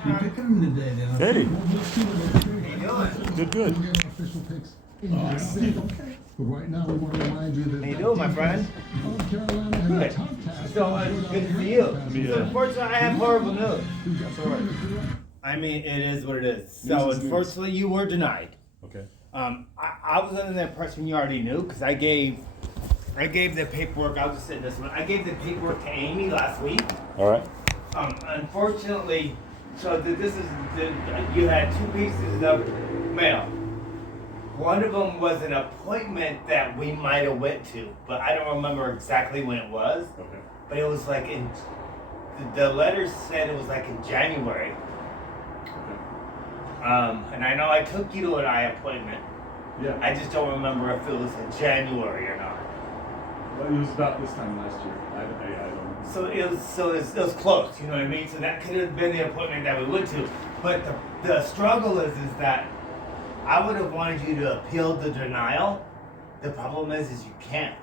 Hey. Good, good. But right now, we want to remind you that. How you doing, my friend? North Carolina has a Good. top task. So, good to see you. Yeah. So, unfortunately, I have horrible news. I mean, it is what it is. So, News is news. unfortunately, you were denied. Okay. I was under the impression you already knew because I gave the paperwork. I'll just sit this one. I gave the paperwork to Amy last week. All right. Unfortunately, you had two pieces of mail. One of them was an appointment that we might have went to, but I don't remember exactly when it was. Okay. But it was like the letter said it was like in January. Okay. And I know I took you to an eye appointment. Yeah. I just don't remember if it was in January or not. Well, it was about this time last year. I don't know. So it was close, you know what I mean? So that could have been the appointment that we went to. But the struggle is that I would have wanted you to appeal the denial. The problem is you can't.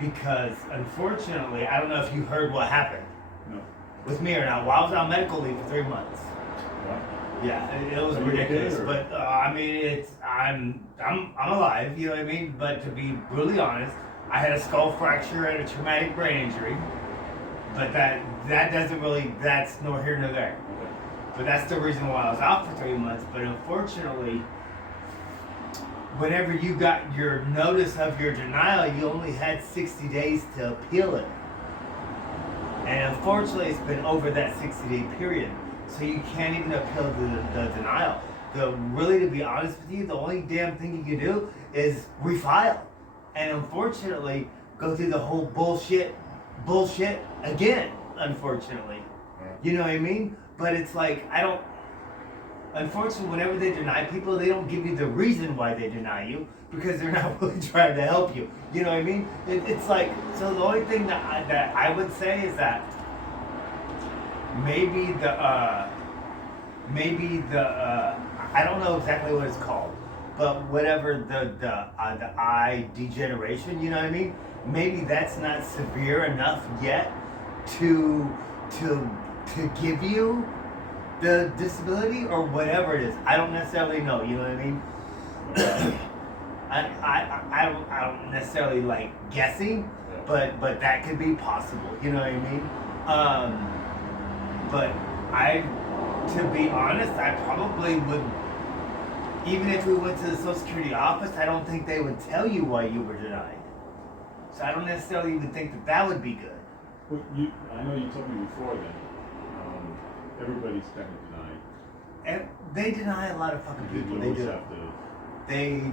Because unfortunately, I don't know if you heard what happened No. with me or not. Well, I was on medical leave for 3 months. What? Yeah, it was Are you ridiculous. okay, or- But I mean, I'm alive. You know what I mean. But to be brutally honest, I had a skull fracture and a traumatic brain injury. But that doesn't really. That's nor here nor there. Okay. But that's the reason why I was out for 3 months. But unfortunately, whenever you got your notice of your denial, you only had 60 days to appeal it. And unfortunately, it's been over that 60-day period. So you can't even appeal the denial. Really, to be honest with you, the only damn thing you can do is refile. And unfortunately, go through the whole bullshit again, unfortunately. You know what I mean? But it's like, unfortunately, whenever they deny people, they don't give you the reason why they deny you because they're not really trying to help you. You know what I mean? It's like, so the only thing that I would say is that maybe I don't know exactly what it's called, but whatever the eye degeneration, you know what I mean? Maybe that's not severe enough yet to give you the disability or whatever it is. I don't necessarily know, you know what I mean? I don't necessarily like guessing, but that could be possible, you know what I mean? But to be honest, I probably would, even if we went to the Social Security office, I don't think they would tell you why you were denied. So I don't necessarily even think that would be good. Well, I know you told me before that everybody's kind of denied. And they deny a lot of fucking people. You They always do. have to.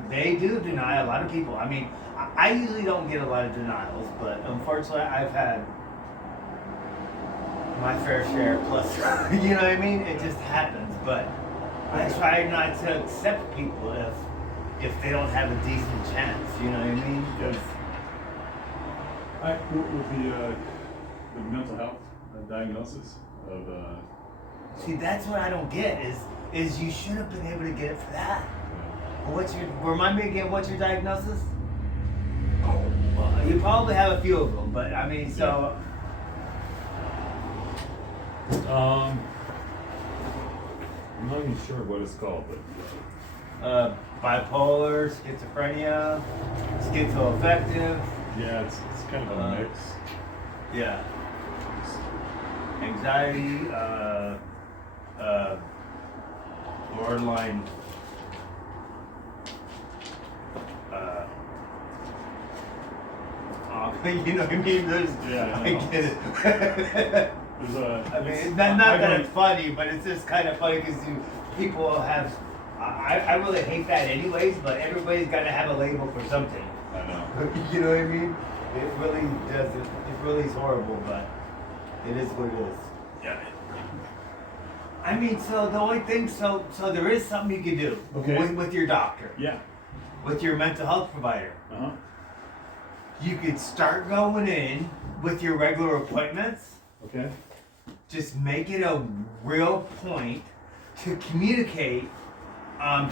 They do deny a lot of people. I mean, I usually don't get a lot of denials, but unfortunately, I've had my fair share. Plus, you know what I mean? It just happens. But I try not to accept people if they don't have a decent chance. You know what I mean? Because With the mental health diagnosis of. see, that's what I don't get is you should have been able to get it for that. Remind me again, what's your diagnosis? Oh, well, you probably have a few of them, but I mean, so. I'm not even sure what it's called, but. Bipolar, schizophrenia, schizoaffective. Yeah, it's kind of a mix. Yeah. Anxiety, borderline. You know what I mean? Yeah, I get it. I mean, it's- not I that don't- it's funny, but it's just kind of funny because people have. I really hate that anyways, but everybody's got to have a label for something. I know. You know what I mean? It really does. It really is horrible, but it is what it is. Yeah. I mean, so the only thing, so there is something you can do Okay. with your doctor, Yeah. with your mental health provider. Uh-huh. You could start going in with your regular appointments. Okay. Just make it a real point to communicate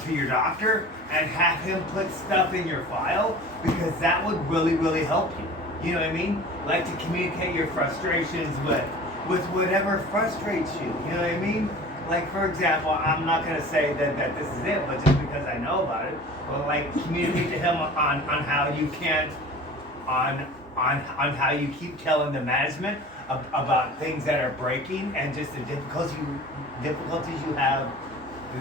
to your doctor and have him put stuff in your file because that would really, really help you. You know what I mean? Like to communicate your frustrations with whatever frustrates you. You know what I mean? like for example, I'm not gonna say that this is it, but just because I know about it, well, like communicate to him on how you can't, on how you keep telling the management about things that are breaking and just the difficulties you have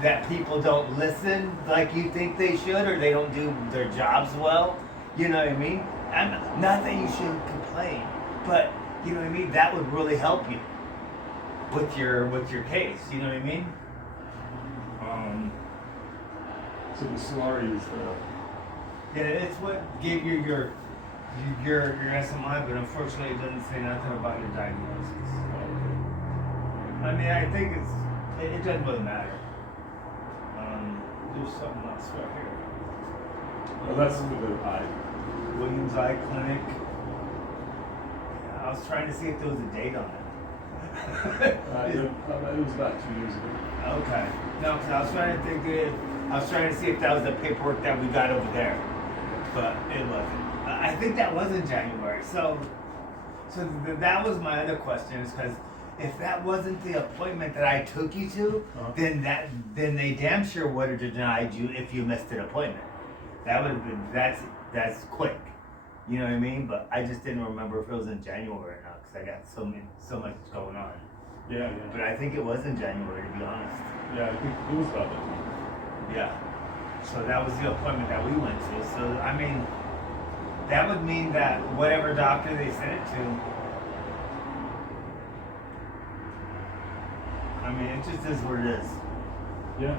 that people don't listen like you think they should, or they don't do their jobs well. You know what I mean? And not that you should complain, but you know what I mean. That would really help you with your case. You know what I mean? So the slurry is the. Yeah, it's what gave you your SMI, but unfortunately, it doesn't say nothing about your diagnosis. I mean, I think it doesn't really matter. There's something else right here. Well, that's for the eye. Williams Eye Clinic. Yeah, I was trying to see if there was a date on it. It was about 2 years ago. Okay. No, 'cause I was trying to think. I was trying to see if that was the paperwork that we got over there, but it wasn't. I think that was in January. So that was my other question, is because if that wasn't the appointment that I took you to, then they damn sure would have denied you if you missed an appointment. That would have been that's quick. You know what I mean? But I just didn't remember if it was in January or not, because I got so much going on. Yeah. But I think it was in January, to be honest. Yeah, I think it was about that time. Yeah. So that was the appointment that we went to. So I mean, that would mean that whatever doctor they sent it to, I mean, it just is what it is. Yeah.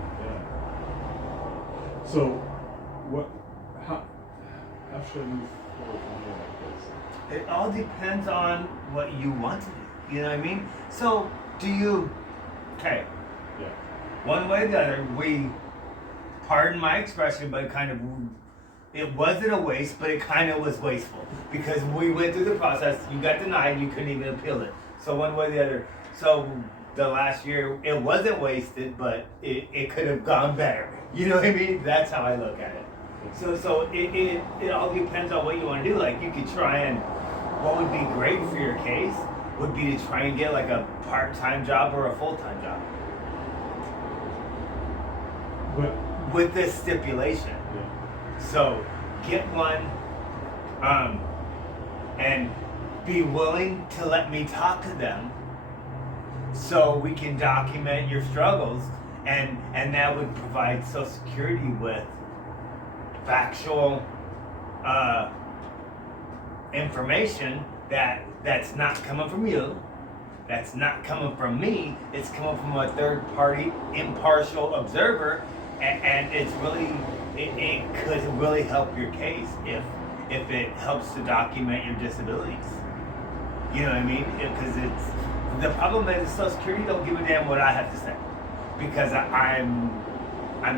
So, how should I move forward from here like this? It all depends on what you want to do. You know what I mean? So, do you, okay, Yeah. one way or the other, pardon my expression, but it wasn't a waste, but it kind of was wasteful. Because we went through the process, you got denied, you couldn't even appeal it. So one way or the other. So the last year, it wasn't wasted, but it could have gone better. You know what I mean? That's how I look at it. So it all depends on what you want to do. Like, you could try and, what would be great for your case would be to try and get like a part-time job or a full-time job. But With this stipulation. yeah. So get one, and be willing to let me talk to them so we can document your struggles, and that would provide Social Security with factual information that's not coming from you, that's not coming from me, it's coming from a third party impartial observer, and it's really, it could really help your case if it helps to document your disabilities. You know what I mean? Because the problem is Social Security don't give a damn what I have to say, because I'm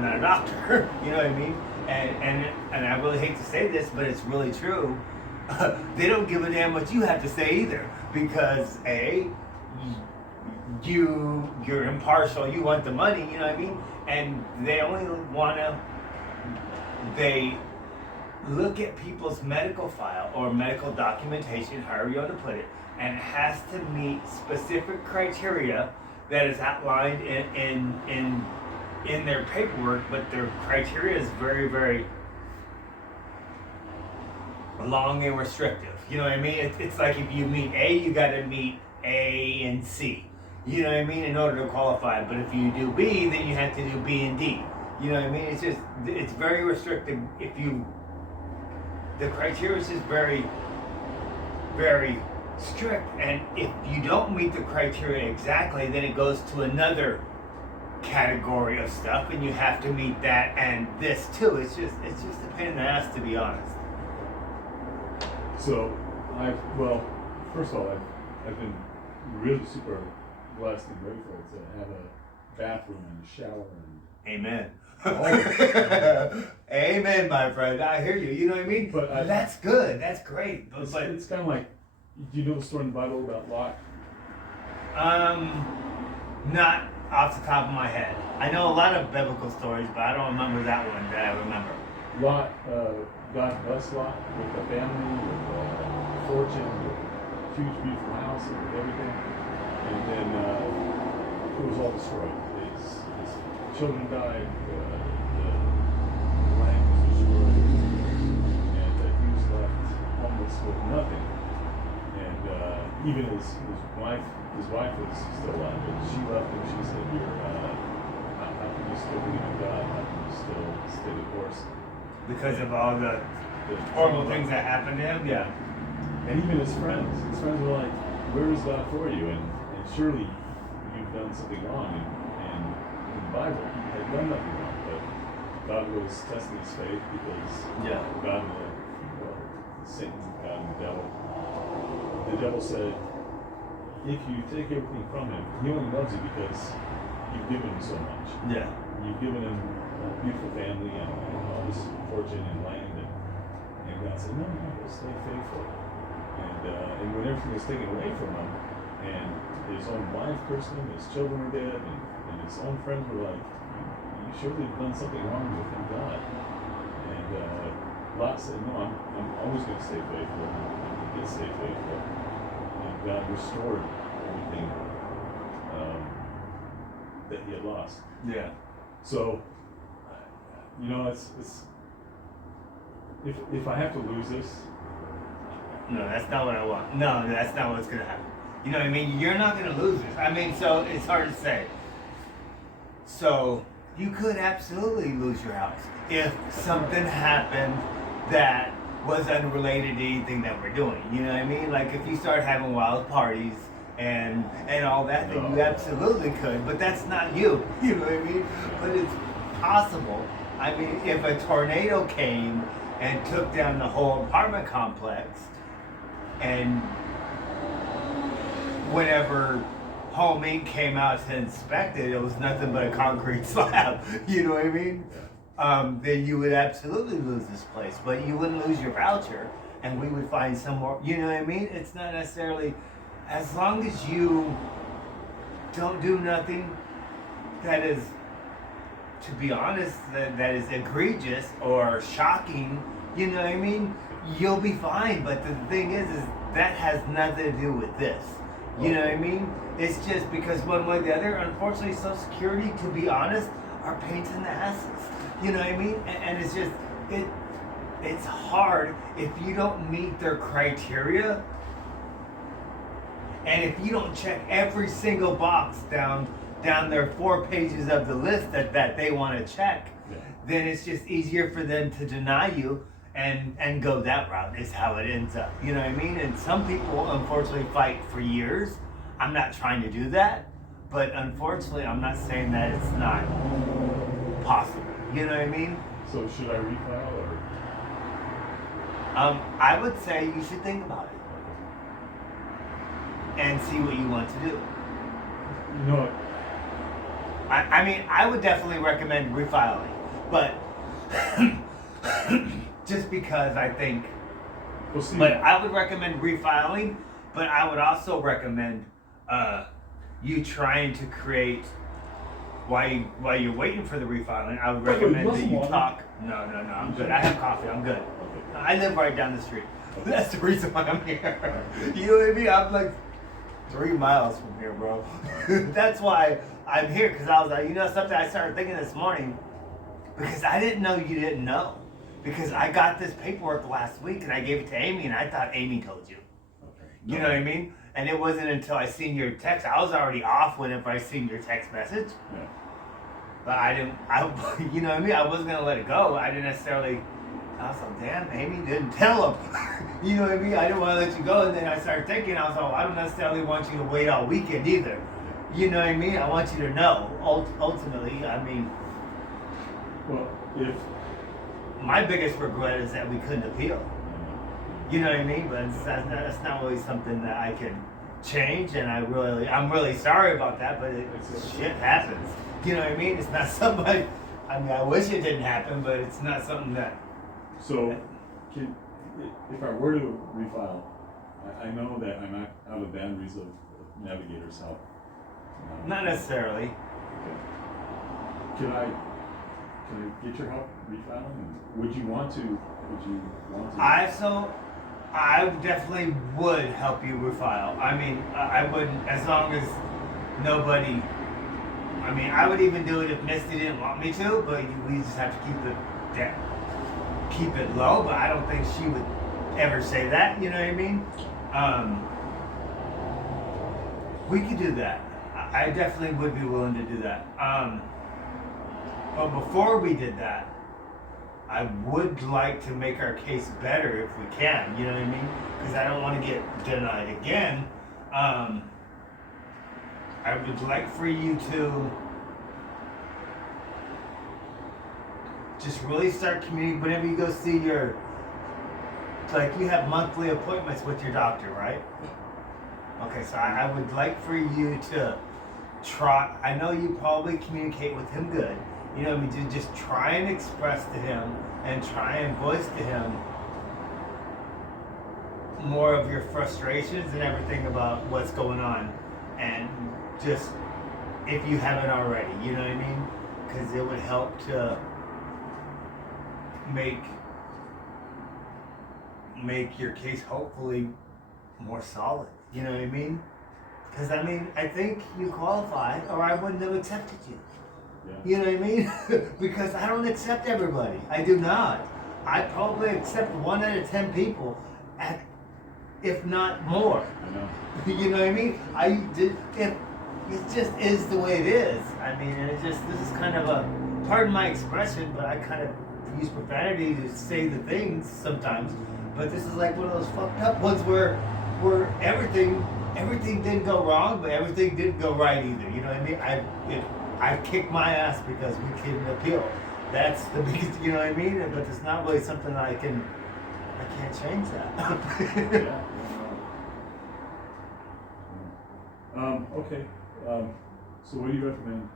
not a doctor. You know what I mean? And I really hate to say this, but it's really true. They don't give a damn what you have to say either, because you're impartial, you want the money, you know what I mean? And they look at people's medical file or medical documentation, however you want to put it, and it has to meet specific criteria that is outlined in their paperwork, but their criteria is very, very long and restrictive. You know what I mean? It's like if you meet A, you got to meet A and C. You know what I mean? In order to qualify. But if you do B, then you have to do B and D. You know what I mean? It's very restrictive. The criteria is just very, very strict. And if you don't meet the criteria exactly, then it goes to another category of stuff, and you have to meet that and this too. It's just a pain in the ass, to be honest. So, first of all, I've been really super blessed and grateful to have a bathroom and a shower and. Amen. Oh. Amen, my friend. I hear you. You know what I mean? But that's good. That's great. But it's kind of like, do you know the story in the Bible about Lot? Not off the top of my head. I know a lot of biblical stories, but I don't remember that one that I remember. Lot, God blessed Lot with a family, with a fortune, with a huge beautiful house and everything. And then it was all destroyed. children died, the land was destroyed, and he was left homeless with nothing. And even his wife was still alive, but she left him. She said, how can you still believe in God? How can you still stay the course? Because of all the The horrible things that happened to him. Yeah. And even his friends were like, where is God for you? And surely you've done something wrong. And in the Bible, he had done nothing wrong, but God was testing his faith because God and Satan, God and the devil said, if you take everything from him, he only loves you because you've given him so much. Yeah. You've given him a beautiful family and all this fortune and land, and God said, no, stay faithful. And when everything was taken away from him, and his own wife cursed him, his children were dead, and his own friends were like, you surely have done something wrong within God. And Lot said, no, I'm always going to stay faithful. He did stay faithful. And God restored everything that he had lost. Yeah. So, it's if I have to lose this. No, that's not what I want. No, that's not what's gonna happen. You know what I mean? You're not gonna lose this. I mean, so it's hard to say. So you could absolutely lose your house if something happened that was unrelated to anything that we're doing. You know what I mean? Like if you start having wild parties and all that, then you absolutely could. But that's not you. You know what I mean? But it's possible. I mean, if a tornado came and took down the whole apartment complex, and whenever Home Inc. came out to inspect it, it was nothing but a concrete slab. You know what I mean? Then you would absolutely lose this place, but you wouldn't lose your voucher, and we would find some more. You know what I mean? It's not necessarily, as long as you don't do nothing that is, to be honest, that is egregious or shocking. You know what I mean? You'll be fine. But the thing is that has nothing to do with this. You know what I mean? It's just because one way or the other, unfortunately, Social Security, to be honest, are pains in the asses. You know what I mean? And it's just, it's hard if you don't meet their criteria, and if you don't check every single box down their 4 pages of the list that they want to check, then it's just easier for them to deny you and go that route is how it ends up. You know what I mean? And some people unfortunately fight for years. I'm not trying to do that, but unfortunately I'm not saying that it's not possible. You know what I mean? So should I refile or? I would say you should think about it and see what you want to do. You know what? I mean, I would definitely recommend refiling, but just because I think. We'll see. But I would recommend refiling, but I would also recommend you trying to create, while you're waiting for the refiling, I would recommend that you talk. No, I'm good. I have coffee. I'm good. I live right down the street. That's the reason why I'm here. You know what I mean? I'm like 3 miles from here, bro. That's why I'm here, because I was like, you know something, I started thinking this morning, because I didn't know you didn't know. Because I got this paperwork last week and I gave it to Amy, and I thought Amy told you. Okay. You know what I mean? And it wasn't until I seen your text. I was already off whenever I seen your text message. Yeah. But you know what I mean? I wasn't going to let it go. I didn't necessarily, I was like, damn, Amy didn't tell him. You know what I mean? I didn't want to let you go. And then I started thinking, I was like, well, I don't necessarily want you to wait all weekend either. You know what I mean? I want you to know. Ultimately, I mean. Well, if. My biggest regret is that we couldn't appeal. You know what I mean? But that's not really something that I can change, and I'm really sorry about that. But shit happens. You know what I mean? It's not something I wish it didn't happen, but it's not something that. So, if I were to refile, I know that I'm not out of boundaries of Navigator's help. Not necessarily. Okay. Can I get your help refiling? Would you want to? I definitely would help you refile. I mean, I wouldn't, as long as nobody. I mean, I would even do it if Misty didn't want me to, but we just have to keep it low. But I don't think she would ever say that. You know what I mean? We could do that. I definitely would be willing to do that. But before we did that, I would like to make our case better if we can. You know what I mean? Because I don't want to get denied again. I would like for you to just really start communicating whenever you go see your, like you have monthly appointments with your doctor, right? Okay, so I would like for you to try, I know you probably communicate with him good, you know, to just try and express to him and try and voice to him more of your frustrations and everything about what's going on. And just, if you haven't already, you know what I mean? Because it would help to make your case hopefully more solid. You know what I mean? Because I mean, I think you qualified, or I wouldn't have accepted you. Yeah. You know what I mean? Because I don't accept everybody. I do not. I probably accept 1 out of 10 people, if not more. I know. You know what I mean? It just is the way it is. I mean, and this is kind of a, pardon my expression, but I kind of use profanity to say the things sometimes. But this is like one of those fucked up ones where everything didn't go wrong, but everything didn't go right either. You know what I mean? I kicked my ass because we couldn't appeal. That's the biggest, you know what I mean? But it's not really something I can't change that. Yeah. Okay. So what do you recommend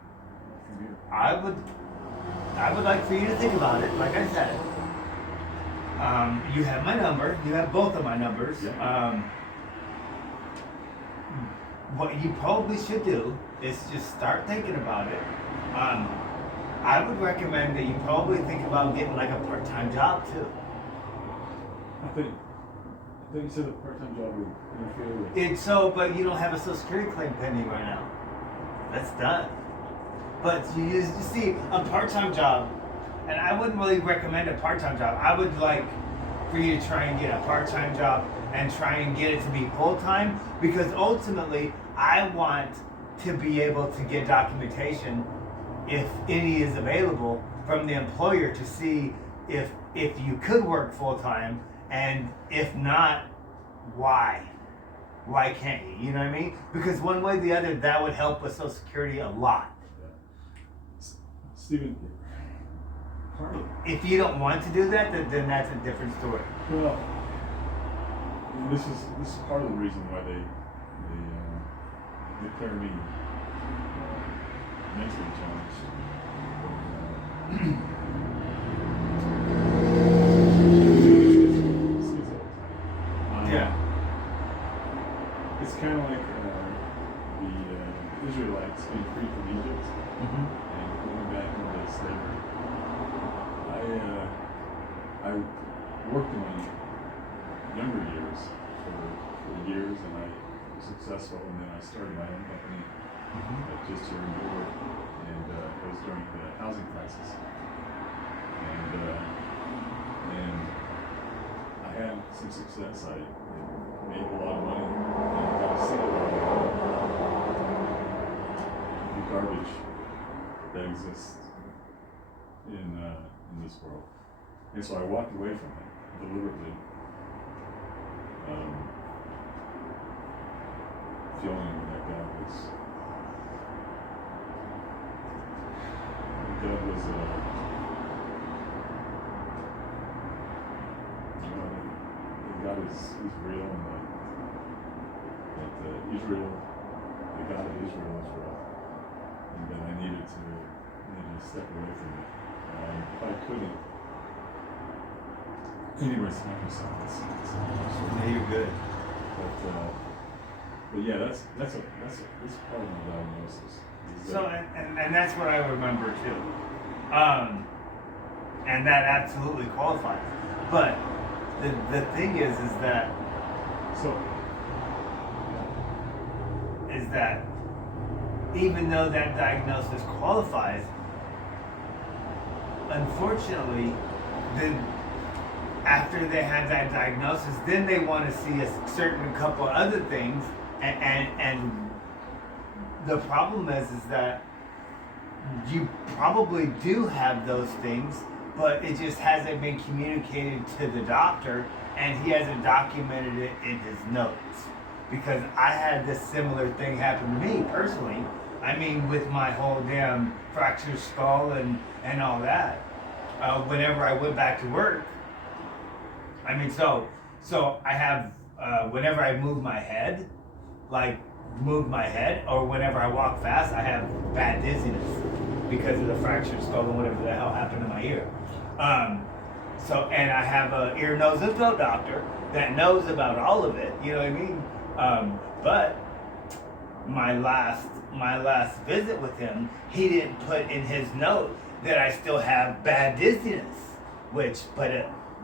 from here? I would like for you to think about it. Like I said, you have my number. You have both of my numbers. Yeah. What you probably should do is just start thinking about it. I would recommend that you probably think about getting like a part-time job too. I think you said a part-time job would interfere with. But you don't have a Social Security claim pending right now. That's done. But you see, a part-time job, and I wouldn't really recommend a part-time job. I would like for you to try and get a part-time job and try and get it to be full-time, because ultimately I want to be able to get documentation, if any is available, from the employer to see if you could work full-time, and if not, why? Why can't you? You know what I mean? Because one way or the other, that would help with Social Security a lot. Stephen, part of If you don't want to do that, then that's a different story. well, and this is part of the reason why they declare me mentally challenged. Yeah. It's kind of like the Israelites being free from Egypt and going back into slavery. I worked in my younger years for years, and I was successful, and then I started my own company just here in Board, and it was during the housing crisis, and I had some success. I made a lot of money, and got to see a lot of the garbage that exists in this world. And so I walked away from it deliberately, feeling that God was God is real, and that Israel, the God of Israel is real, and that I needed to step away from it. If I couldn't, anyways, not myself. Yeah, you're good. But yeah, that's part of my diagnosis. So and that's what I remember too. And that absolutely qualifies. But the thing is that even though that diagnosis qualifies, unfortunately, after they have that diagnosis, then they want to see a certain couple other things, and the problem is that you probably do have those things, but it just hasn't been communicated to the doctor, and he hasn't documented it in his notes. Because I had this similar thing happen to me personally. I mean, with my whole damn fractured skull and all that. Whenever I went back to work, I mean, so I have, whenever I move my head, or whenever I walk fast, I have bad dizziness because of the fractured skull and whatever the hell happened to my ear. And I have a ear, nose, and throat doctor that knows about all of it. You know what I mean? But my last visit with him, he didn't put in his note that I still have bad dizziness,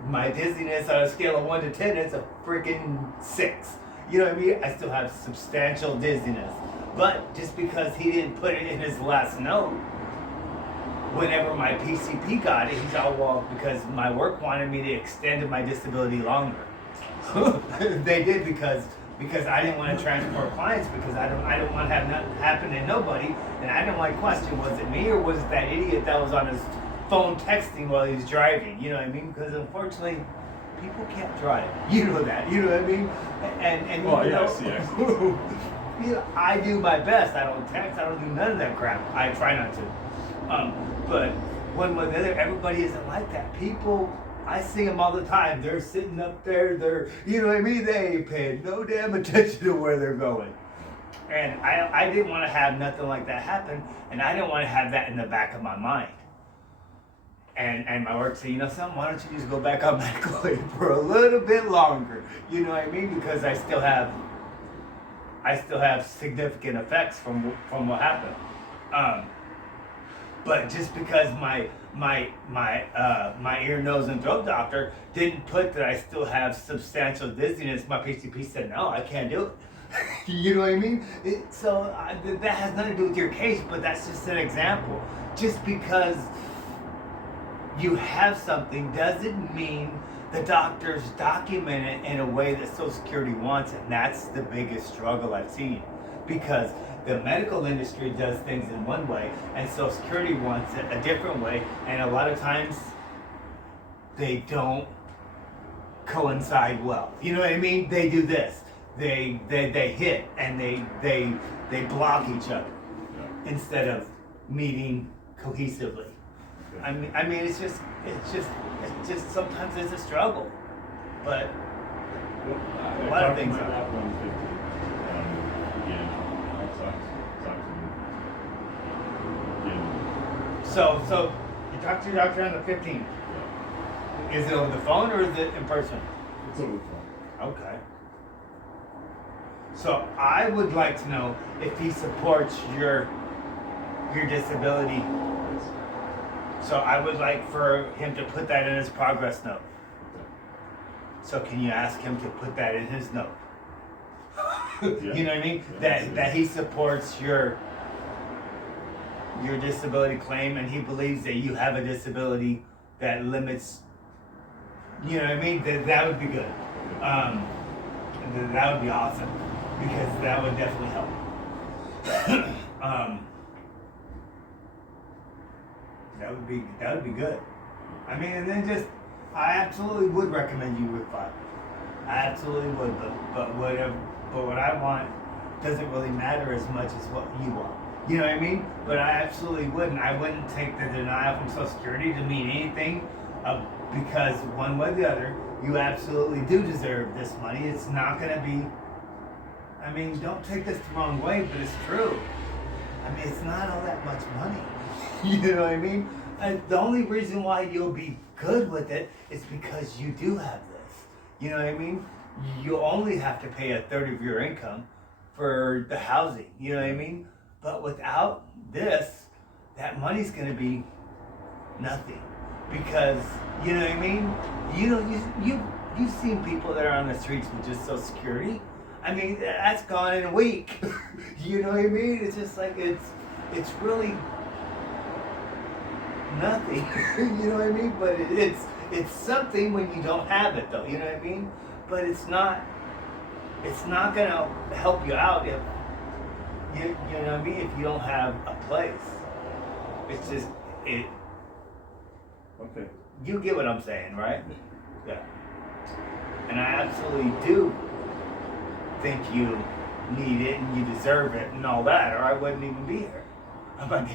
my dizziness on a scale of 1 to 10, it's a freaking 6. You know what I mean? I still have substantial dizziness. But just because he didn't put it in his last note, whenever my PCP got it, he's all, well, because my work wanted me to extend my disability longer. They did because I didn't want to transport clients, because I don't want to have nothing happen to nobody, and I didn't want to question, was it me or was it that idiot that was on his phone texting while he was driving? You know what I mean? Because unfortunately, people can't drive. You know that. You know what I mean? And Well, you yeah, know, you know, I do my best. I don't text. I don't do none of that crap. I try not to. But one way or the other, everybody isn't like that. People, I see them all the time. They're sitting up there. They're, you know what I mean? They ain't paying no damn attention to where they're going. And I didn't want to have nothing like that happen. And I didn't want to have that in the back of my mind. And my work said, you know something, why don't you just go back on medical aid for a little bit longer? You know what I mean? Because I still have significant effects from what happened. But just because my ear, nose, and throat doctor didn't put that I still have substantial dizziness, my PCP said, no, I can't do it. You know what I mean? That has nothing to do with your case, but that's just an example. Just because you have something doesn't mean the doctors document it in a way that Social Security wants it. And that's the biggest struggle I've seen. Because the medical industry does things in one way, and Social Security wants it a different way, and a lot of times they don't coincide well. You know what I mean? They do this. They hit and they block each other instead of meeting cohesively. I mean, it's just sometimes it's a struggle, but a lot of things are. So you talked to your doctor on the 15th. Is it over the phone or is it in person? It's over the phone. Okay. So I would like to know if he supports your disability. So I would like for him to put that in his progress note. So can you ask him to put that in his note? Yeah. You know what I mean? Yeah, That he supports your disability claim, and he believes that you have a disability that limits. You know what I mean? That would be good. That would be awesome, because that would definitely help. That would be good. I mean, and then I absolutely would recommend you with 5. I absolutely would, but what I want doesn't really matter as much as what you want. You know what I mean? But I absolutely wouldn't. I wouldn't take the denial from Social Security to mean anything, because one way or the other, you absolutely do deserve this money. It's not going to be. I mean, don't take this the wrong way, but it's true. I mean, it's not all that much money. You know what I mean? And the only reason why you'll be good with it is because you do have this. You know what I mean? You only have to pay 1/3 of your income for the housing. You know what I mean? But without this, that money's going to be nothing. Because, you know what I mean? You know, you've seen people that are on the streets with just Social Security. I mean, that's gone in a week. You know what I mean? It's just like it's really nothing. You know what I mean? But it's something when you don't have it, though. You know what I mean? But it's not gonna help you out if you know what I mean, if you don't have a place. It's just it. Okay. You get what I'm saying, right? Yeah. And I absolutely do think you need it and you deserve it and all that, or I wouldn't even be here. I'm like,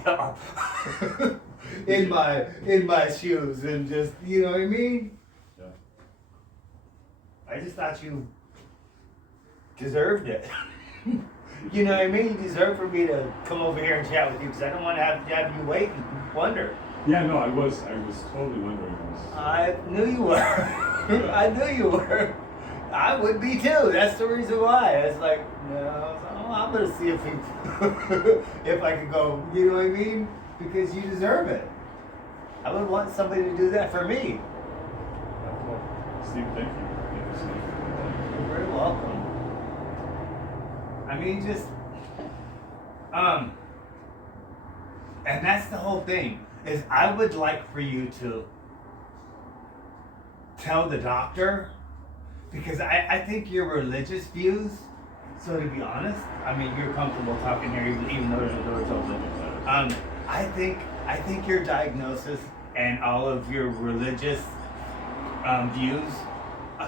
in my shoes and just, you know what I mean? Yeah. I just thought you deserved it. You know what I mean? You deserve for me to come over here and chat with you because I don't want to have you wait and wonder. Yeah, no, I was totally wondering. I knew you were. I knew you were. I would be too. That's the reason why. It's like, no, I'm gonna see if he, if I could go. You know what I mean? Because you deserve it. I would want somebody to do that for me. Well, Steve, thank you. Thank you so much. You're very welcome. I mean, just, and that's the whole thing. Is I would like for you to tell the doctor, because I think your religious views, so to be honest, I mean, you're comfortable talking here even though the door's open. I think your diagnosis and all of your religious views,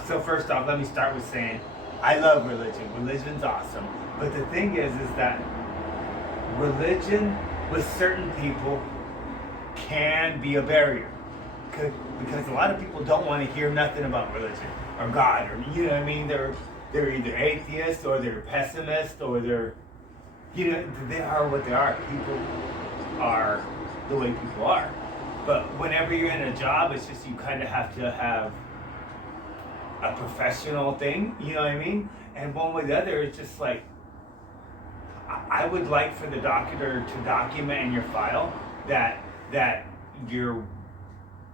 so first off, let me start with saying, I love religion. Religion's awesome. But the thing is that religion with certain people can be a barrier. Because a lot of people don't want to hear nothing about religion or God, or you know what I mean? They're either atheists or they're pessimists or they're, you know, they are what they are. People are the way people are. But whenever you're in a job, it's just you kind of have to have a professional thing, you know what I mean? And one way or the other, it's just like, I would like for the doctor to document in your file that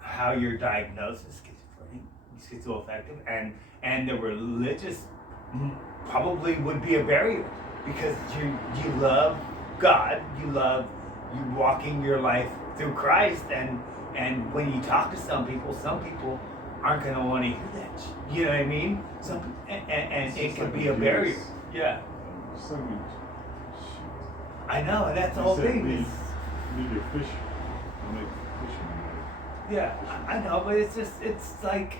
how you're diagnosed as schizoaffective, and the religious probably would be a barrier because you love God, you walking your life through Christ, and when you talk to some people aren't gonna want to hear that. You know what I mean? And it can be a barrier. Yeah. I know, and that's the whole thing. Leave your fish. I'll make fishing. Yeah, I know, but it's like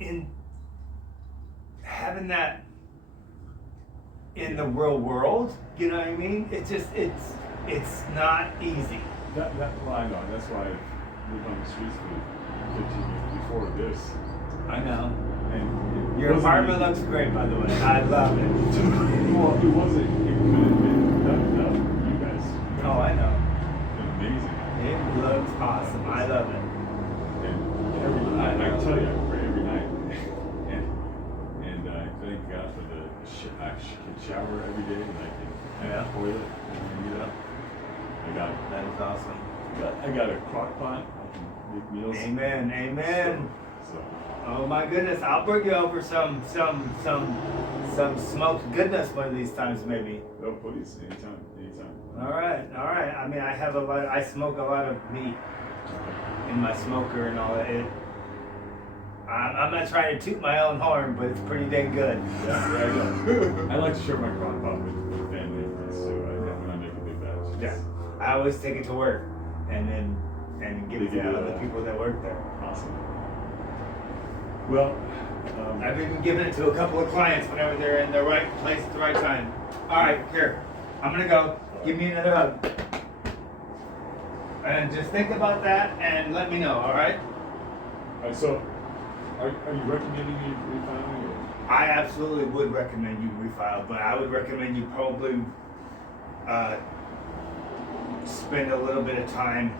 in having that in the real world, you know what I mean? It's not easy. Well, I know. That's why I lived on the streets for 15 years before this. I know. And your apartment looks great, by the way. I love it. Well, it wasn't. It could have been done enough for you guys. Oh, I know. Amazing. It looks awesome. I love it. And I tell you, I pray every night, and I thank God for I can shower every day, and I can have a toilet and get up. That is awesome. I got a crock pot. I can make meals. Amen. So. Oh my goodness, I'll bring you over some smoked goodness one of these times, maybe. Oh, please, anytime. All right. I mean, I smoke a lot of meat in my smoker and all that. I'm not trying to toot my own horn, but it's pretty dang good. Yeah, I know. I like to share my crock pot with family and friends too. When I make a big batch. Yeah, I always take it to work and give it to other people that work there. Awesome. Well, I've even given it to a couple of clients whenever they're in the right place at the right time. All right, here, I'm gonna go. Give me another hug. And just think about that and let me know, all right? So, are you recommending me refiling? Or? I absolutely would recommend you refile, but I would recommend you probably spend a little bit of time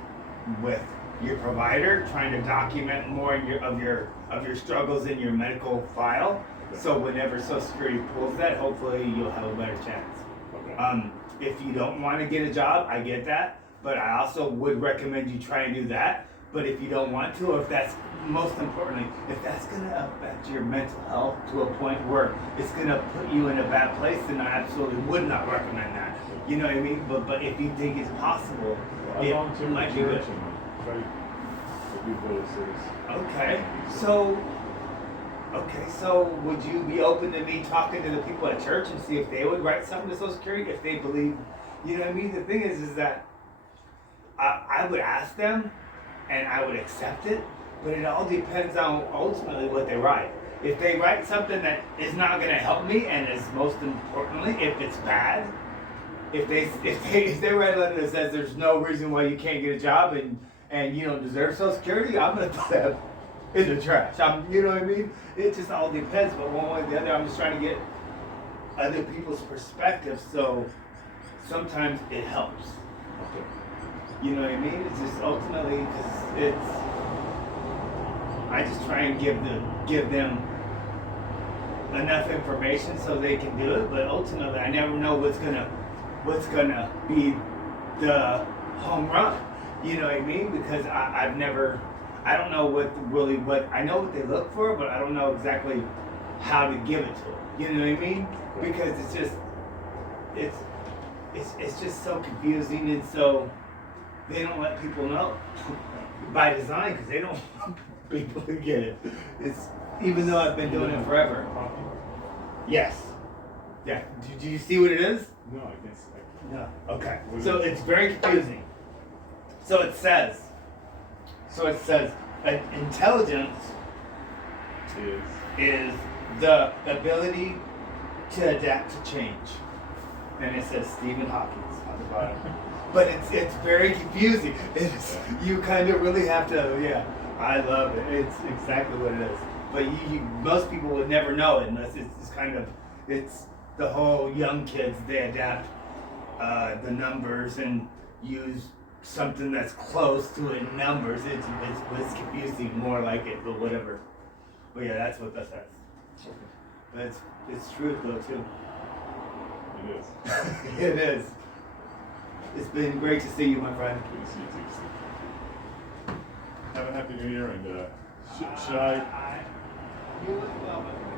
with your provider, trying to document more of your struggles in your medical file. So whenever Social Security pulls that, hopefully you'll have a better chance. Okay. If you don't want to get a job, I get that, but I also would recommend you try and do that. But if you don't want to, or if that's most importantly, if that's going to affect your mental health to a point where it's going to put you in a bad place, then I absolutely would not recommend that. You know what I mean? But if you think it's possible, I it volunteer might at be good. church and try to do those things. Okay, so would you be open to me talking to the people at church and see if they would write something to Social Security if they believe, you know what I mean? The thing is that I would ask them and I would accept it, but it all depends on ultimately what they write. If they write something that is not going to help me, and is most importantly, if it's bad, if they write a letter that says there's no reason why you can't get a job and you don't deserve Social Security, I'm going to put that in the trash. You know what I mean? It just all depends, but one way or the other, I'm just trying to get other people's perspective, so sometimes it helps. Okay. You know what I mean? It's just ultimately because I just try and give them enough information so they can do it, but ultimately I never know what's gonna be the home run. You know what I mean? Because I don't know what I know what they look for, but I don't know exactly how to give it to them. You know what I mean? Because it's just so confusing, and so they don't let people know by design because they don't want people to get it. It's even though I've been doing it forever. Yes. Yeah. Do you see what it is? No, I guess. No. Okay. So it's very confusing. So it says, intelligence is the ability to adapt to change. And it says Stephen Hawking on the bottom. But it's very confusing. You kind of really have to, yeah. I love it. It's exactly what it is. But most people would never know it unless it's the whole young kids, they adapt the numbers and use something that's close to it in numbers. It's confusing more like it, but whatever. But yeah, that's what that says. Okay. But it's truth though too. It is. It is. It's been great to see you, my friend. Good to see you too, Steve. Have a happy new year, and should I? You as well, my friend.